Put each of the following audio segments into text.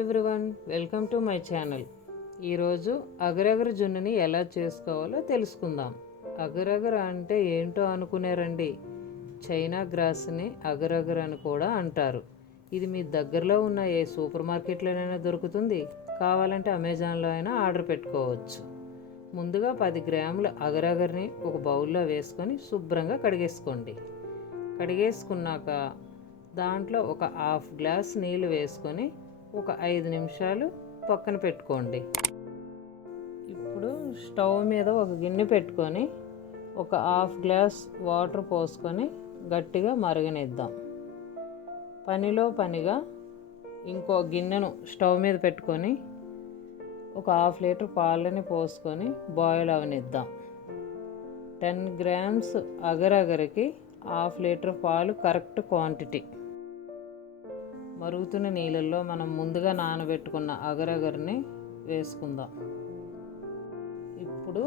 Everyone, welcome to my channel. ఈరోజు అగరగర జున్నుని ఎలా చేసుకోవాలో తెలుసుకుందాం. అగరగర అంటే ఏంటో అనుకునేరండి. చైనా గ్రాస్ని అగరగర్ అని కూడా అంటారు. ఇది మీ దగ్గరలో ఉన్న ఏ సూపర్ మార్కెట్లోనైనా దొరుకుతుంది. కావాలంటే అమెజాన్లో అయినా ఆర్డర్ పెట్టుకోవచ్చు. ముందుగా 10 గ్రాముల అగరగర్ని ఒక బౌల్లో వేసుకొని శుభ్రంగా కడిగేసుకోండి. కడిగేసుకున్నాక దాంట్లో ఒక హాఫ్ గ్లాస్ నీళ్ళు వేసుకొని ఒక 5 నిమిషాలు పక్కన పెట్టుకోండి. ఇప్పుడు స్టవ్ మీద ఒక గిన్నె పెట్టుకొని ఒక హాఫ్ గ్లాస్ వాటర్ పోసుకొని గట్టిగా మరగనిద్దాం. పనిగా ఇంకో గిన్నెను స్టవ్ మీద పెట్టుకొని ఒక హాఫ్ లీటర్ పాలని పోసుకొని బాయిల్ అవనిద్దాం. 10 గ్రామ్స్ అగరగరికి హాఫ్ లీటర్ పాలు కరెక్ట్ క్వాంటిటీ. మరుగుతున్న నీళ్ళల్లో మనం ముందుగా నానబెట్టుకున్న అగరగర్ని వేసుకుందాం. ఇప్పుడు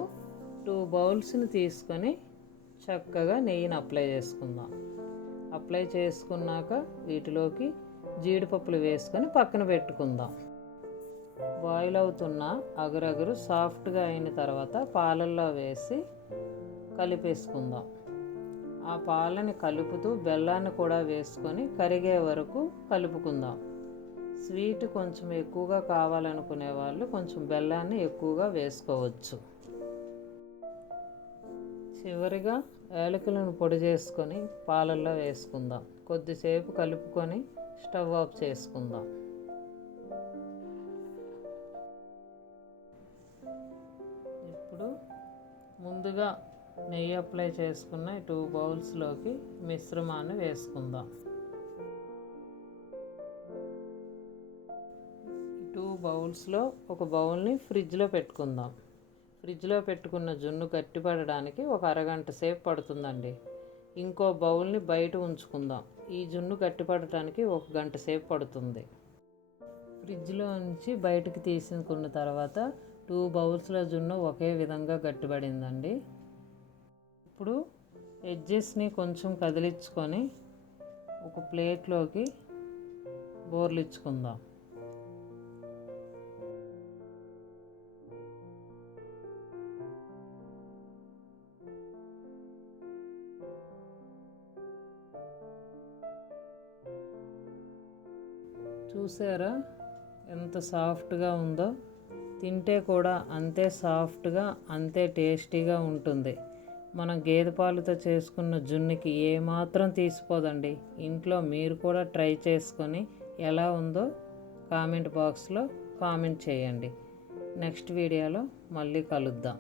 2 బౌల్స్ని తీసుకొని చక్కగా నెయ్యిని అప్లై చేసుకుందాం. అప్లై చేసుకున్నాక వీటిలోకి జీడిపప్పులు వేసుకొని పక్కన పెట్టుకుందాం. బాయిల్ అవుతున్న అగరగరు సాఫ్ట్గా అయిన తర్వాత పాలల్లో వేసి కలిపేసుకుందాం. ఆ పాలని కలుపుతూ బెల్లాన్ని కూడా వేసుకొని కరిగే వరకు కలుపుకుందాం. స్వీట్ కొంచెం ఎక్కువగా కావాలనుకునే వాళ్ళు కొంచెం బెల్లాన్ని ఎక్కువగా వేసుకోవచ్చు. చివరిగా యాలకులను పొడి చేసుకొని పాలల్లో వేసుకుందాం. కొద్దిసేపు కలుపుకొని స్టవ్ ఆఫ్ చేసుకుందాం. ఇప్పుడు ముందుగా నెయ్యి అప్లై చేసుకున్న 2 బౌల్స్లోకి మిశ్రమాన్ని వేసుకుందాం. 2 బౌల్స్లో ఒక బౌల్ని ఫ్రిడ్జ్లో పెట్టుకుందాం. ఫ్రిడ్జ్లో పెట్టుకున్న జున్ను గట్టిపడడానికి ఒక అరగంట సేపు పడుతుందండి. ఇంకో బౌల్ని బయట ఉంచుకుందాం. ఈ జున్ను గట్టిపడటానికి 1 గంట సేపు పడుతుంది. ఫ్రిడ్జ్లో నుంచి బయటకు తీసుకున్న తర్వాత 2 బౌల్స్ల జున్ను ఒకే విధంగా గట్టిపడిందండి. ఇప్పుడు ఎడ్జెస్ని కొంచెం కదిలించుకొని ఒక ప్లేట్లోకి బోర్లించుకుందాం. చూసారా ఎంత సాఫ్ట్గా ఉందో? తింటే కూడా అంతే సాఫ్ట్గా అంతే టేస్టీగా ఉంటుంది. మనం గేదె పాలతో చేసుకున్న జున్నుకి ఏమాత్రం తీసిపోదండి. ఇంట్లో మీరు కూడా ట్రై చేసుకొని ఎలా ఉందో కామెంట్ బాక్స్లో కామెంట్ చేయండి. నెక్స్ట్ వీడియోలో మళ్ళీ కలుద్దాం.